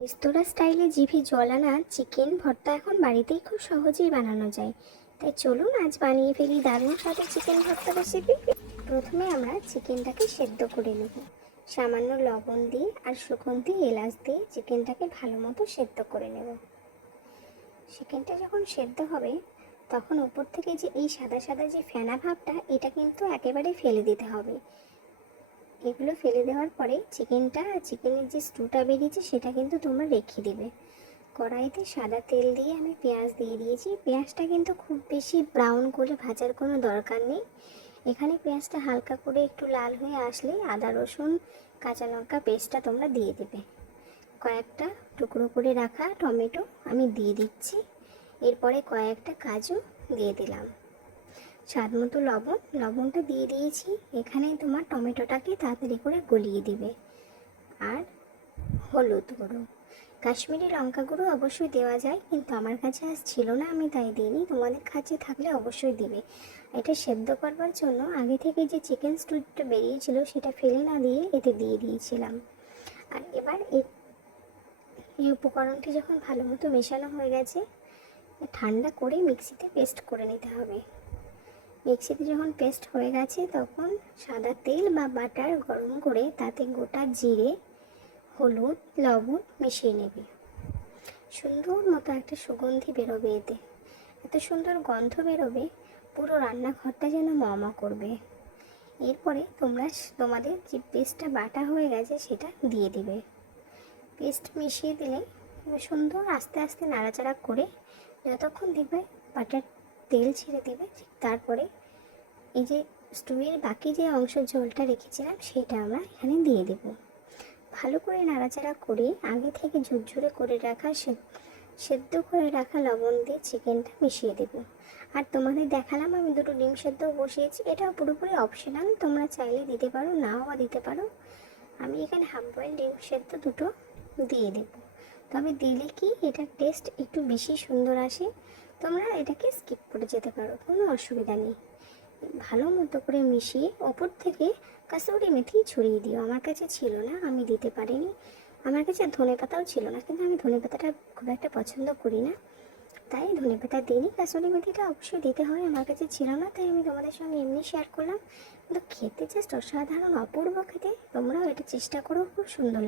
রেস্তোরাঁ স্টাইলে জিভে জল আনা চিকেন ভর্তা এখন বাড়িতেই খুব সহজেই বানানো যায়। তাই চলুন আজ বানিয়ে ফেলি দারুণ স্বাদের চিকেন ভর্তা রেসিপি। প্রথমে আমরা চিকেনটাকে সেদ্ধ করে নেব। সামান্য লবণ দিয়ে আর সুগন্ধি এলাচ দিয়ে চিকেনটাকে ভালো মতো সেদ্ধ করে নেব। চিকেনটা যখন সেদ্ধ হবে তখন উপর থেকে যে এই সাদা সাদা যে ফেনা ভাবটা, এটা কিন্তু একেবারে ফেলে দিতে হবে। এগুলো ফেলে দেওয়ার পরে চিকেনের যে স্টুটা বেরিয়েছে সেটা কিন্তু তোমরা রেখে দেবে। কড়াইতে সাদা তেল দিয়ে আমি পেঁয়াজ দিয়ে দিয়েছি। পেঁয়াজটা কিন্তু খুব বেশি ব্রাউন করে ভাজার কোনো দরকার নেই। এখানে পেঁয়াজটা হালকা করে একটু লাল হয়ে আসলে আদা রসুন কাঁচা লঙ্কা পেস্টটা তোমরা দিয়ে দেবে। কয়েকটা টুকরো করে রাখা টমেটো আমি দিয়ে দিচ্ছি। এরপরে কয়েকটা কাজু দিয়ে দিলাম। স্বাদ মতো লবণটা দিয়ে দিয়েছি। এখানে তোমার টমেটোটাকে তাড়াতাড়ি করে গলিয়ে দিবে। আর হলুদ গুঁড়ো, কাশ্মীরি লঙ্কা গুঁড়ো অবশ্যই দেওয়া যায়, কিন্তু আমার কাছে আজ ছিল না, আমি তাই দিইনি। তোমাদের কাছে থাকলে অবশ্যই দিবে। এটা সেদ্ধ করবার জন্য আগে থেকে যে চিকেন স্টুটা বেরিয়েছিল সেটা ফেলে না দিয়ে এতে দিয়ে দিয়েছিলাম। আর এবার এই উপকরণটি যখন ভালো মতো মেশানো হয়ে গেছে, ঠান্ডা করে মিক্সিতে পেস্ট করে নিতে হবে। মিক্সিতে যখন পেস্ট হয়ে গেছে তখন সাদা তেল বা বাটার গরম করে তাতে গোটা জিরে, হলুদ, লবণ মিশিয়ে নেবে। সুন্দর মতো একটা সুগন্ধি বেরোবে এতে। এত সুন্দর গন্ধ বেরোবে, পুরো রান্নাঘরটা যেন মমা করবে। এরপরে তোমাদের যে পেস্টটা বাটা হয়ে গেছে সেটা দিয়ে দিবে। পেস্ট মিশিয়ে দিলে সুন্দর আস্তে আস্তে নাড়াচাড়া করে যতক্ষণ দেখবে বাটার তেল ছেড়ে দেবে, ঠিক তারপরে এই যে স্টুয়ের বাকি যে অংশের ঝোলটা রেখেছিলাম সেটা আমরা এখানে দিয়ে দেব। ভালো করে নাড়াচাড়া করে আগে থেকে ঝুরঝুরে করে রাখা সেদ্ধ করে রাখা লবণ দিয়ে চিকেনটা মিশিয়ে দেব। আর তোমাদের দেখালাম আমি দুটো ডিম সেদ্ধ বসিয়েছি। এটাও পুরোপুরি অপশনাল, তোমরা চাইলে দিতে পারো, নাও বা দিতে পারো। আমি এখানে হাফ বয়েল ডিম সেদ্ধ দুটো দিয়ে দেব। তবে দিলে কি এটার টেস্ট একটু বেশি সুন্দর আসে। তোমরা এটাকে স্কিপ করে যেতে পারো, কোনো অসুবিধা নেই। ভালো মতো করে মিশিয়ে ওপর থেকে কাসুরি মেথি ছড়িয়ে দিও। আমার কাছে ছিল না, আমি দিতে পারিনি। আমার কাছে ধনেপাতাও ছিল না, কিন্তু আমি ধনেপাতাটা খুব একটা পছন্দ করি না, তাই ধনেপাতা দিইনি। কাসুরি মেথিটা অবশ্যই দিতে হয়, আমার কাছে ছিল না, তাই আমি তোমাদের সঙ্গে এমনি শেয়ার করলাম। কিন্তু খেতে জাস্ট অসাধারণ, অপূর্ব খেতে। তোমরাও এটা চেষ্টা করো, খুব সুন্দর।